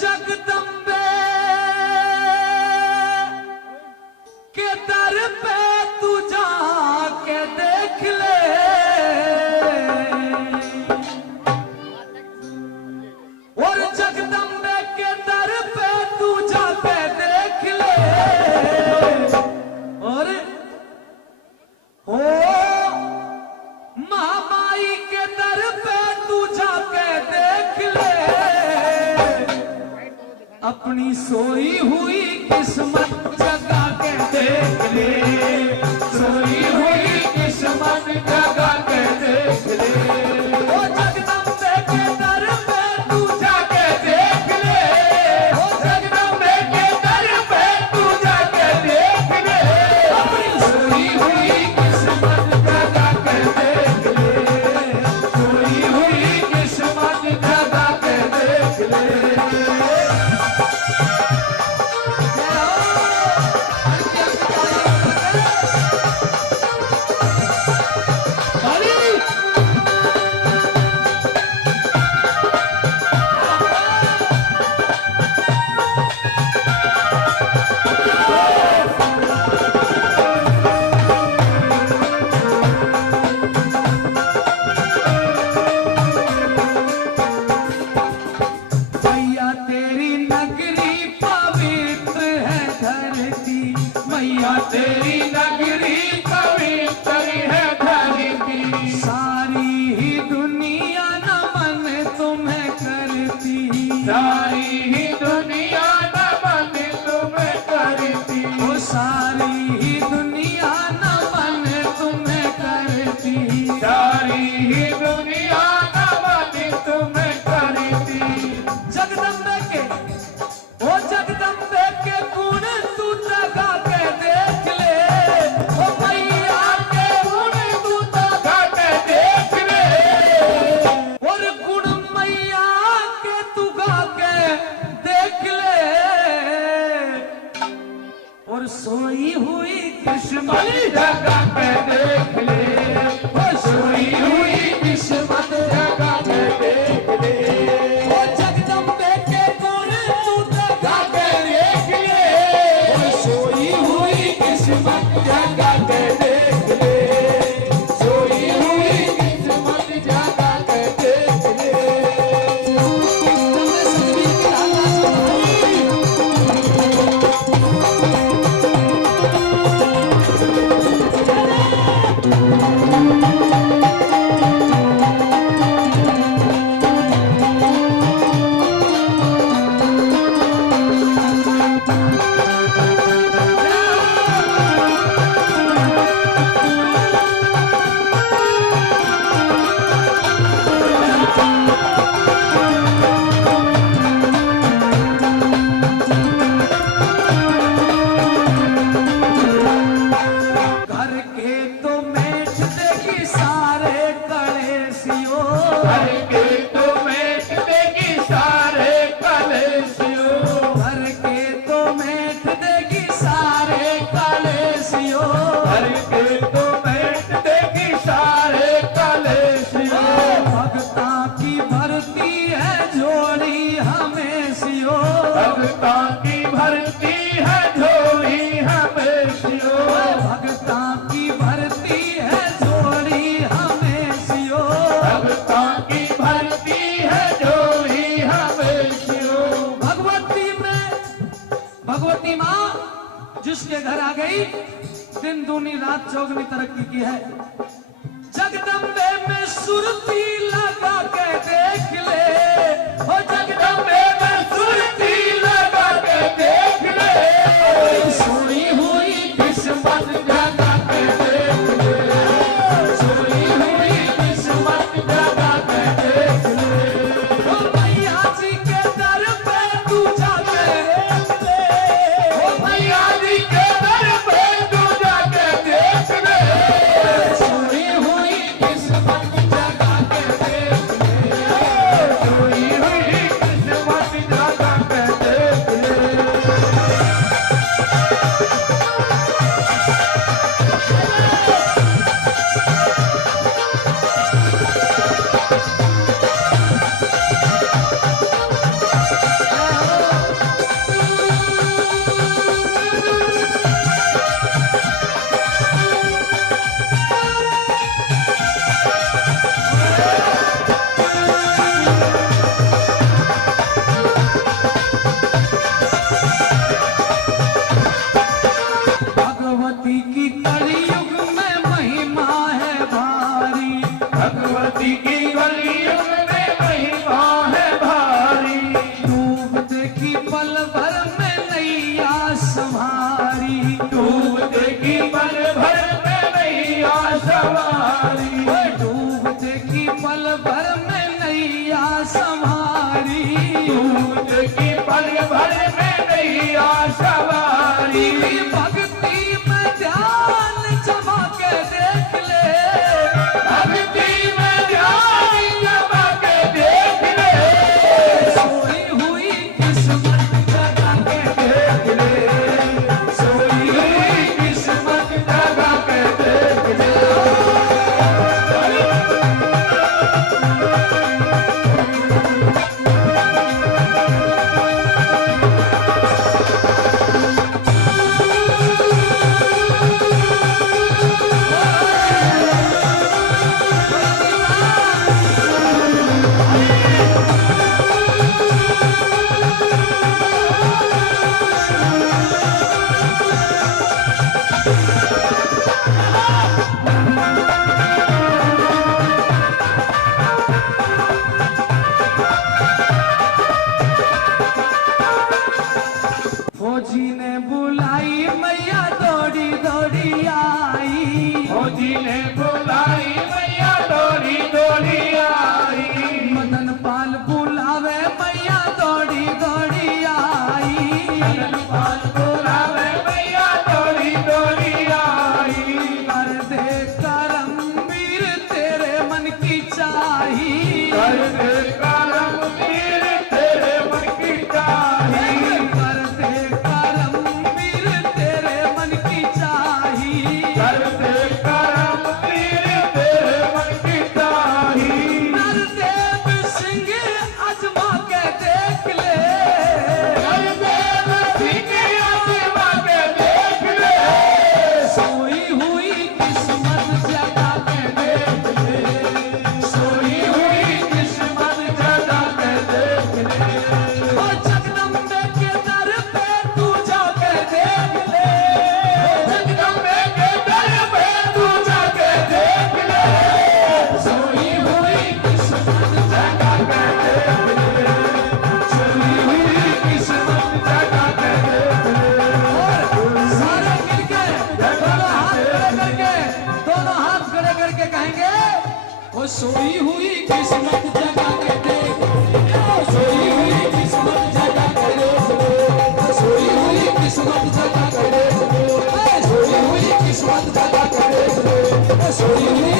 जगदम्बे के दर पे तू जाके देख ले, और जगदम्बे के दर पे तू जाके देख ले, और हो महामाई के दर पे तू जाके देख ले, अपनी सोई हुई किस्मत जगा के देख ले, सोई हुई किस्मत जगा के देख ले, ओ जगदम्बे के दर पे तू जाके देख ले, ओ जगदम्बे के दर पे तू जाके देख ले, अपनी सोई हुई किस्मत जगा के देख ले, सोई हुई किस्मत जगा के देख ले। मैया तेरी नगरी पवित्र है धरती, सारी ही दुनिया नमन तुम्हें करती, सारी ही दुनिया नमन तुम्हें करती, ओ सारी ही दुनिया नमन तुम्हें करती, सारी ही दुनिया नमन तुम्हें करती। जगदम्बे के, ओ जगदम्बे के गुण तू जगा के देख ले, ओ मैया के गुण तू जगा के देख ले, और गुण मैया के तू गा के देख ले, और सोई हुई किस्मत जगा के देख ले, ओ सोई हुई किस्मत जगा के देख ले, ओ जगदम्बे के गुण तू जगा के देख ले, ओ सोई हुई किस्मत जगा के देख ले, सोई हुई किस्मत जगा के देख ले। घर के तो मेट देगी सारे कलेसियो, घर के तो मेट देगी सारे कलेसियो, घर के तो मेट देगी सारे कलेसियो, घर के तो मेट देगी सारे कलेसियो, भगता की भरती है झोली हमें सियो, भगता की भरती है झोली हमें सियो, भगता की भरती है झोली हमें सियो, भगता की भरती है झोली हमें सियो। भगवती में, भगवती माँ जिसके घर आ गई दिन दूनी रात चौगनी तरक्की की है। जगदम्बे में सुरती लगा के देख ले, ओ जगदम्बे में सुरती लगा के देख ले, सोई हुई किस्मत जगा के देख ले, सोई हुई किस्मत जगा के देख ले, ओ मैया जी के दर पे तू जाके देख ले, ओ मैया जी के दर पे तू जाके देख ले, सोई हुई किस्मत जगा के देख ले, संभारी, दूध की पल भर में नैया सवारी, भक्ति में ध्यान जमा के देख ले, भक्ति में ध्यान जमा के देख ले, सोई हुई किस्मत जगा के देख ले, सोई हुई किस्मत जगा के देख ले। फौजी ने बुलाई मैया दौड़ी दौड़ी आई, फौजी ने बुलाई मैया दौड़ी दौड़ी आई, मदन पाल बुलावे मैया दौड़ी दौड़ी आई, मदन पाल बुलावे मैया दौड़ी दौड़ी आई, कर दे करम वीर तेरे मन की चाही, कर दे करम वीर तेरे मन की चाही, कर दे करम वीर तेरे मन की चाही, कर दे करम वीर तेरे मन की चाही, नरदेव सिंह आजमा के देख ले, नरदेव सिंह आजमा के देख ले, सोई हुई किस्मत जगा के देख ले, सोई हुई किस्मत जगा के देख ले, ओ जगदम्बे के दर पे तू जाके देख ले, जगदम्बे के दर पे तू जाके देख ले, सोई हुई किस्मत जगा के देख ले, सोई हुई किस्मत जगा के देख ले। और सारे मिलके दोनों हाथ खड़े करके कहेंगे, ओ सोई हुई किस्मत जगा के देख ले, ओ सोई हुई किस्मत जगा के देख ले, ओ सोई हुई किस्मत जगा के देख ले, ओ सोई हुई किस्मत जगा के देख ले, ओ सोई हुई